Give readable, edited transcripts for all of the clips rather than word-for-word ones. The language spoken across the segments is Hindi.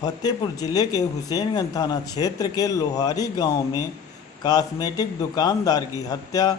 फतेहपुर जिले के हुसैनगंज थाना क्षेत्र के लोहारी गांव में कॉस्मेटिक दुकानदार की हत्या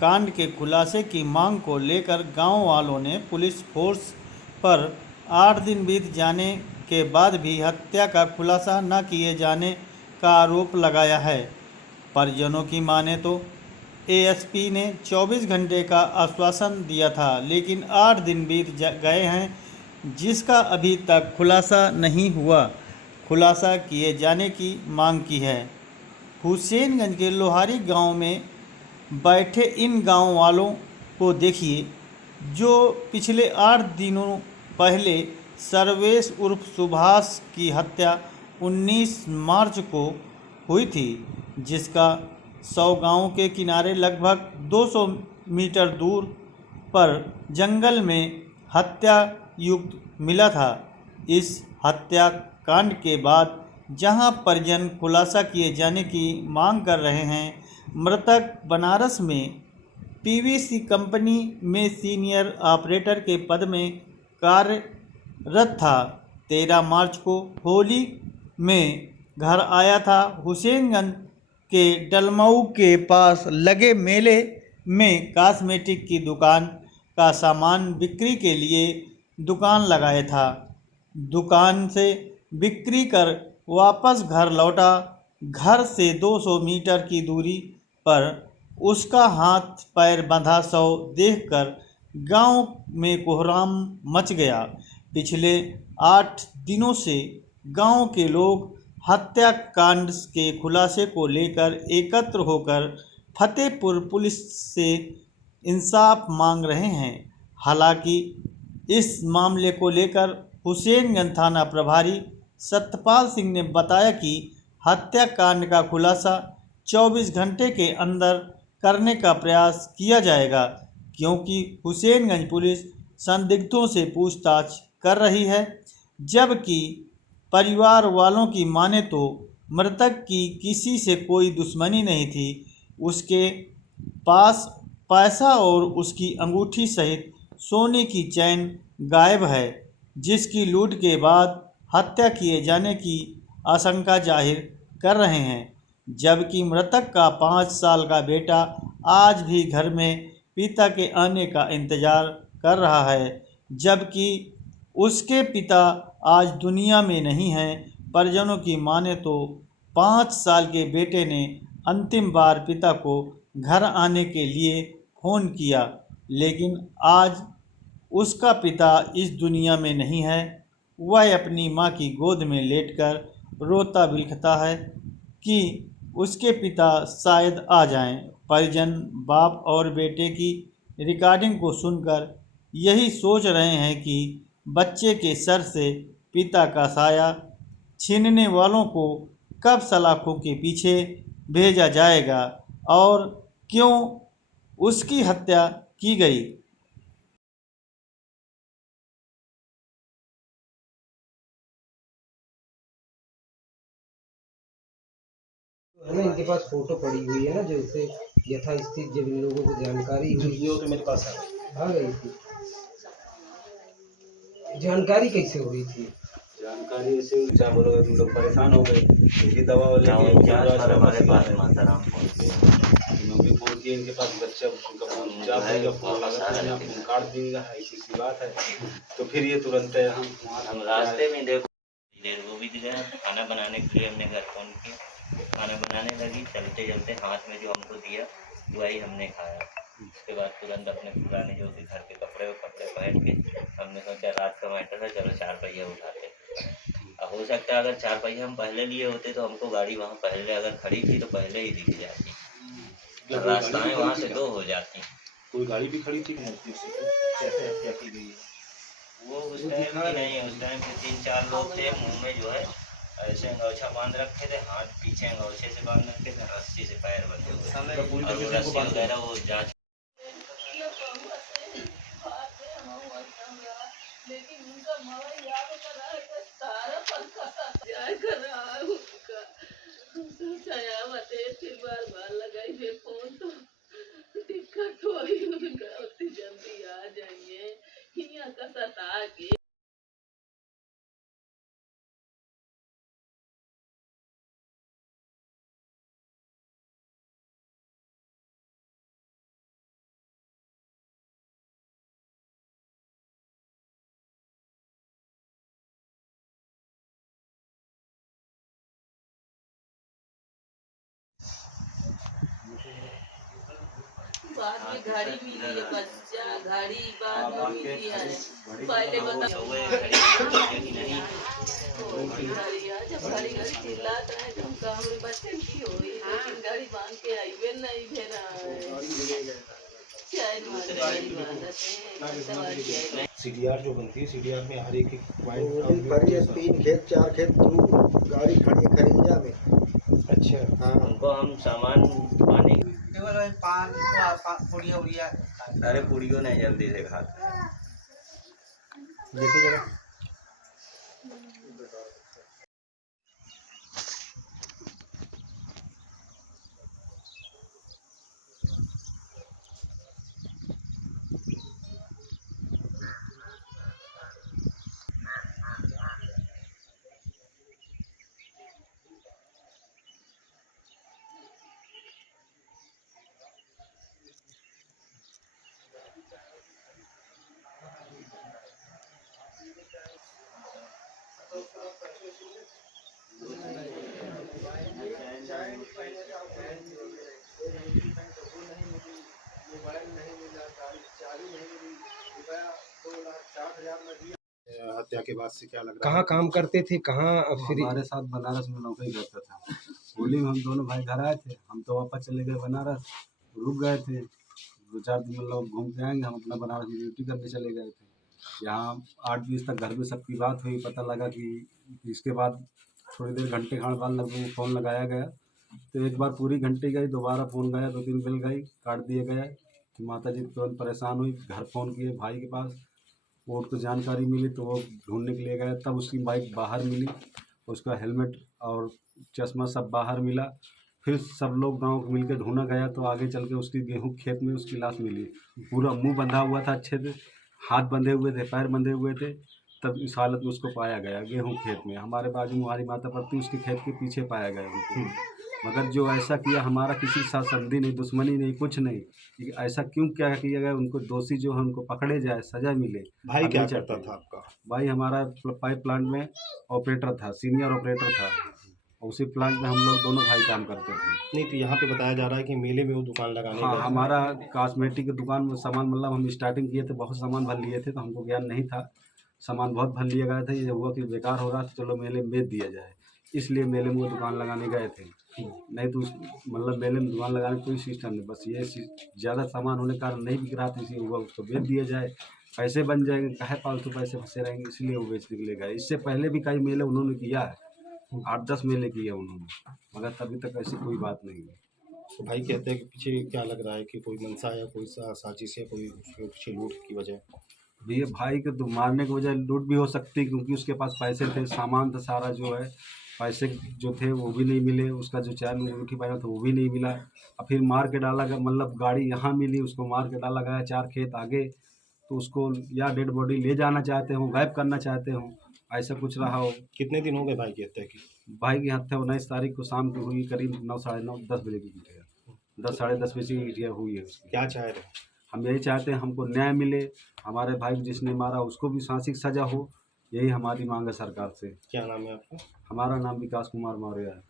कांड के खुलासे की मांग को लेकर गांव वालों ने पुलिस फोर्स पर 8 दिन बीत जाने के बाद भी हत्या का खुलासा न किए जाने का आरोप लगाया है। परिजनों की माने तो एएसपी ने 24 घंटे का आश्वासन दिया था, लेकिन 8 दिन बीत गए हैं जिसका अभी तक खुलासा नहीं हुआ। खुलासा किए जाने की मांग की है। हुसैनगंज के लोहारी गांव में बैठे इन गांव वालों को देखिए, जो पिछले 8 दिनों पहले सर्वेश उर्फ सुभाष की हत्या 19 मार्च को हुई थी, जिसका 100 गांव के किनारे लगभग 200 मीटर दूर पर जंगल में हत्या युक्त मिला था। इस हत्याकांड के बाद जहां परिजन खुलासा किए जाने की मांग कर रहे हैं, मृतक बनारस में पीवीसी कंपनी में सीनियर ऑपरेटर के पद में कार्यरत था। 13 मार्च को होली में घर आया था। हुसैनगंज के डलमऊ के पास लगे मेले में कॉस्मेटिक की दुकान का सामान बिक्री के लिए दुकान लगाया था। दुकान से बिक्री कर वापस घर लौटा। घर से 200 मीटर की दूरी पर उसका हाथ पैर बंधा शव देखकर गांव में कोहराम मच गया। पिछले 8 दिनों से गांव के लोग हत्याकांड के खुलासे को लेकर एकत्र होकर फतेहपुर पुलिस से इंसाफ मांग रहे हैं। हालांकि इस मामले को लेकर हुसैनगंज थाना प्रभारी सत्यपाल सिंह ने बताया कि हत्याकांड का खुलासा 24 घंटे के अंदर करने का प्रयास किया जाएगा, क्योंकि हुसैनगंज पुलिस संदिग्धों से पूछताछ कर रही है। जबकि परिवार वालों की माने तो मृतक की किसी से कोई दुश्मनी नहीं थी। उसके पास पैसा और उसकी अंगूठी सहित सोने की चैन गायब है, जिसकी लूट के बाद हत्या किए जाने की आशंका जाहिर कर रहे हैं। जबकि मृतक का 5 साल का बेटा आज भी घर में पिता के आने का इंतजार कर रहा है, जबकि उसके पिता आज दुनिया में नहीं हैं। परिजनों की माने तो 5 साल के बेटे ने अंतिम बार पिता को घर आने के लिए फ़ोन किया, लेकिन आज उसका पिता इस दुनिया में नहीं है। वह अपनी मां की गोद में लेटकर रोता बिलखता है कि उसके पिता शायद आ जाएं। परिजन बाप और बेटे की रिकॉर्डिंग को सुनकर यही सोच रहे हैं कि बच्चे के सर से पिता का साया छीनने वालों को कब सलाखों के पीछे भेजा जाएगा और क्यों उसकी हत्या की गई। है ना, इनके पास फोटो पड़ी हुई है ना, जो उसे यथास्थित जब इन लोगों को जानकारी हुई वो तो मेरे पास आ गई थी। जानकारी कैसे हुई थी? जानकारी से क्या बोलोगे, तुम लोग परेशान हो गए क्योंकि दवा वाले हमारे पास माताराम फोन किए मम्मी फोन किए, इनके पास बच्चा उनका फोन जा पाएगा, फोन लगा तो मैं फोन काट दूंगा, ऐसी सी बात है। तो फिर ये तुरंत है हम रास्ते में देखो देर वो भी गया खाना बनाने के लिए हमने घर फोन किया, खाना बनाने लगी, चलते चलते हाथ में जो हमको दिया वही हमने खाया। उसके बाद तुरंत अपने पुराने जो भी घर के कपड़े पहन के हमने सोचा रात का मैटर है, चलो 4 पहिया उठाते। अब हो सकता है अगर 4 पहिया हम पहले लिए होते तो हमको गाड़ी वहाँ पहले अगर खड़ी थी तो पहले ही दिख जाती, तो रास्ताएं वहाँ से 2 हो जाती। कोई गाड़ी भी खड़ी थी कैसे हत्या की गई है? वो उस टाइम की नहीं, उस टाइम के 3-4 लोग थे, मुंह में जो है ऐसे अंगोछा बांध रखे थे, हाथ पीछे अंगोछे से बांध रखे थे, रस्सी से पैर बंधे हुए और वो रस्सी वगैरह वो जांच बार लगाई फिर फोन तो दिक्कत हुई उनका, उतनी जल्दी आ जाइए यहाँ का सता के बाद में घड़ी मिली है बच्चा, घड़ी बाद में मिली है। पहले बता घड़ी है, जब घड़ी घड़ी चिल्लात रहे तो हम कहा हमरे बच्चे की होई, लेकिन घड़ी बांध के आईबे नहीं भेरा है। सीडीआर जो बनती है, सीडीआर में हर एक पॉइंट खड़ी है, 3 खेत 4 खेत दूर गाड़ी खड़ी है खरींजा में। अच्छा। हाँ उनको हम सामान पानी केवल पान पुड़िया उड़िया अरे पूड़ियों नहीं जल्दी से खाते। देखिए जरा हत्या के बाद से क्या लग रहा कहाँ काम करते थे, कहाँ फ्री? हमारे साथ बनारस में नौकरी करता था। होली में हम दोनों भाई घर आए थे, हम तो वापस चले गए बनारस, रुक गए थे 2-4 दिन मतलब घूम के आएंगे, हम अपना बनारस में ड्यूटी करने चले गए थे। यहाँ 8-20 तक घर में सबकी बात हुई, पता लगा कि इसके बाद थोड़ी देर घंटे खाड़ बाद लगभग फ़ोन लगाया गया, तो एक बार पूरी घंटी गई, दोबारा फ़ोन गया, 2-3 बिल गई, काट दिए गए। तो माता जी तुरंत परेशान हुई, घर फ़ोन किए भाई के पास, वो को जानकारी मिली तो वो ढूंढने के लिए गए, तब उसकी बाइक बाहर मिली, उसका हेलमेट और चश्मा सब बाहर मिला। फिर सब लोग गांव को मिलकर ढूंढा गया तो आगे चल के उसकी गेहूं खेत में उसकी लाश मिली। पूरा मुंह बंधा हुआ था अच्छे से, हाथ बंधे हुए थे, पैर बंधे हुए थे, तब इस हालत में उसको पाया गया गेहूं खेत में। हमारे बाजू में हमारी माता पड़ती, उसके खेत के पीछे पाया गया उनको। मगर जो ऐसा किया, हमारा किसी के साथ संधि नहीं, दुश्मनी नहीं, कुछ नहीं, कि ऐसा क्यों क्या किया गया, उनको दोषी जो है उनको पकड़े जाए, सजा मिले। भाई क्या करता था आपका? भाई हमारा पाइप प्लांट में ऑपरेटर था, सीनियर ऑपरेटर था, और उसी प्लांट में हम लोग दोनों भाई काम करते थे। नहीं तो यहाँ पे बताया जा रहा है कि मेले में वो दुकान लगाने हाँ, गए थे। हमारा कॉस्मेटिक की दुकान में सामान मतलब हम स्टार्टिंग किए थे, बहुत सामान भर लिए थे, तो हमको ज्ञान नहीं था, सामान बहुत भर लिया गया था। ये हुआ कि बेकार हो रहा था, चलो मेले में बेच दिया जाए, इसलिए मेले में वो दुकान लगाने गए थे। नहीं तो मतलब मेले में दुकान लगाने कोई सिस्टम नहीं, बस ये ज़्यादा सामान होने के कारण नहीं बिक रहा था, इसलिए हुआ उसको बेच दिया जाए, पैसे बन जाएंगे, काहे फालतू पैसे फंसे रहेंगे, इसलिए वो बेचने के लिए गए। इससे पहले भी कई मेले उन्होंने किया है, 8-10 मेले किए उन्होंने, मगर तभी तक ऐसी कोई बात नहीं है। तो भाई कहते हैं कि पीछे क्या लग रहा है कि कोई मंशा या कोई साजिश है, कोई उसके पीछे लूट की वजह? भैया भाई के तो मारने की वजह लूट भी हो सकती, क्योंकि उसके पास पैसे थे, सामान था सारा जो है, पैसे जो थे वो भी नहीं मिले, उसका जो चैन अंगूठी पहना था वो भी नहीं मिला, और फिर मार के डाला गया, मतलब गाड़ी यहाँ मिली, उसको मार के डाला गया 4 खेत आगे, तो उसको या डेड बॉडी ले जाना चाहते हो, गायब करना चाहते हो, ऐसा कुछ रहा हो। कितने दिन हो गए भाई की हत्या की? भाई की हत्या 19 तारीख को शाम को हुई, करीब 9, साढ़े 9, 10 बजे की घटिया, 10, साढ़े 10 बजे की घटिया हुई है उसकी। क्या चाह रहे हैं? हम यही चाहते हैं हमको न्याय मिले, हमारे भाई को जिसने मारा उसको भी फांसी की सज़ा हो, यही हमारी मांग है सरकार से। क्या नाम है आपका? हमारा नाम विकास कुमार मौर्य है।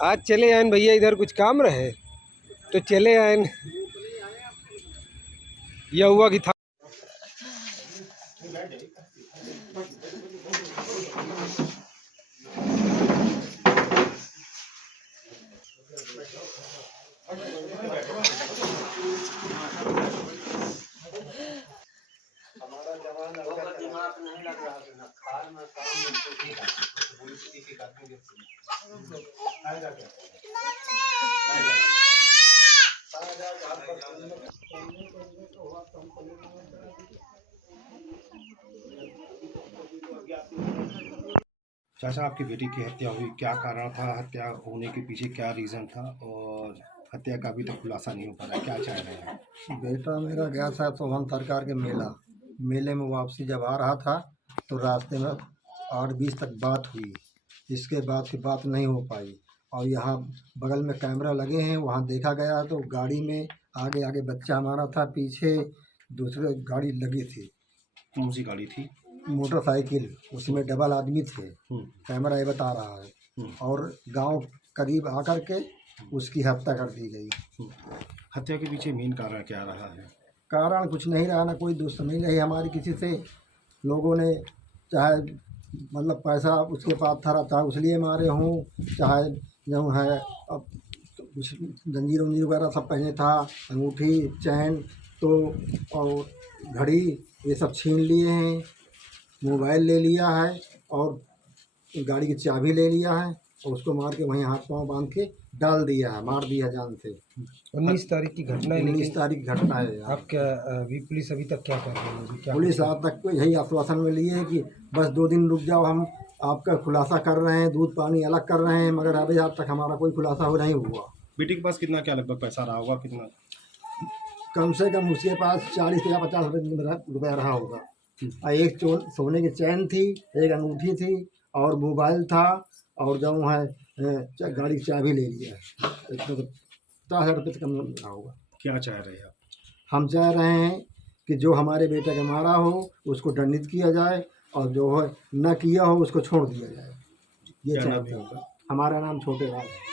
आज चले आए भैया, इधर कुछ काम रहे तो चले आए। यह हुआ कि था चाचा, आपकी बेटी की हत्या हुई, क्या कारण था हत्या होने के पीछे, क्या रीज़न था, और हत्या का अभी तक खुलासा नहीं हो पा रहा है, क्या चाह रहे हैं? बेटा मेरा गया था सोहन सरकार के मेले में वापसी जब आ रहा था तो रास्ते में 8-20 तक बात हुई, इसके बाद की बात नहीं हो पाई। और यहाँ बगल में कैमरा लगे हैं, वहाँ देखा गया तो गाड़ी में आगे आगे बच्चा हमारा था, पीछे दूसरे गाड़ी लगी थी, कौन सी गाड़ी थी? मोटरसाइकिल, उसमें डबल आदमी थे, कैमरा ये बता रहा है। और गांव करीब आकर के उसकी हत्या कर दी गई। हत्या के पीछे मेन कारण क्या रहा है? कारण कुछ नहीं रहा, ना कोई दुश्मनी रही हमारी किसी से। लोगों ने चाहे मतलब पैसा उसके पास था उसलिए मारे हों, चाहे जो है अब कुछ जंजीर वंजीर वगैरह सब पहने था, अंगूठी चैन तो और घड़ी ये सब छीन लिए हैं, मोबाइल ले लिया है और गाड़ी की चाबी ले लिया है और उसको मार के वहीं हाथ पांव बांध के डाल दिया है, मार दिया जान से। 19 तारीख की घटना है। 19 तारीख की घटना है। आप क्या अभी पुलिस अभी तक क्या कर रही है? क्या पुलिस आज तक को यही आश्वासन में लिए है कि बस 2 दिन रुक जाओ, हम आपका खुलासा कर रहे हैं, दूध पानी अलग कर रहे हैं, मगर अभी आज तक हमारा कोई खुलासा हो नहीं हुआ। बेटी के पास कितना क्या लगभग पैसा रहा होगा? कितना? कम से कम उसके पास 40 या 50 रुपया रहा होगा। और एक सोने की चैन थी, एक अंगूठी थी और मोबाइल था और जो है गाड़ी की चाबी ले लिया है। इतना तो 50,000 रुपये से कम रहा होगा। क्या चाह रहे हैं आप? हम चाह रहे हैं कि जो हमारे बेटे का मारा हो उसको दंडित किया जाए और जो है न किया हो उसको छोड़ दिया जाए। ये क्या नाम चाहते है हैं। आपका? हमारा नाम छोटे लाल है।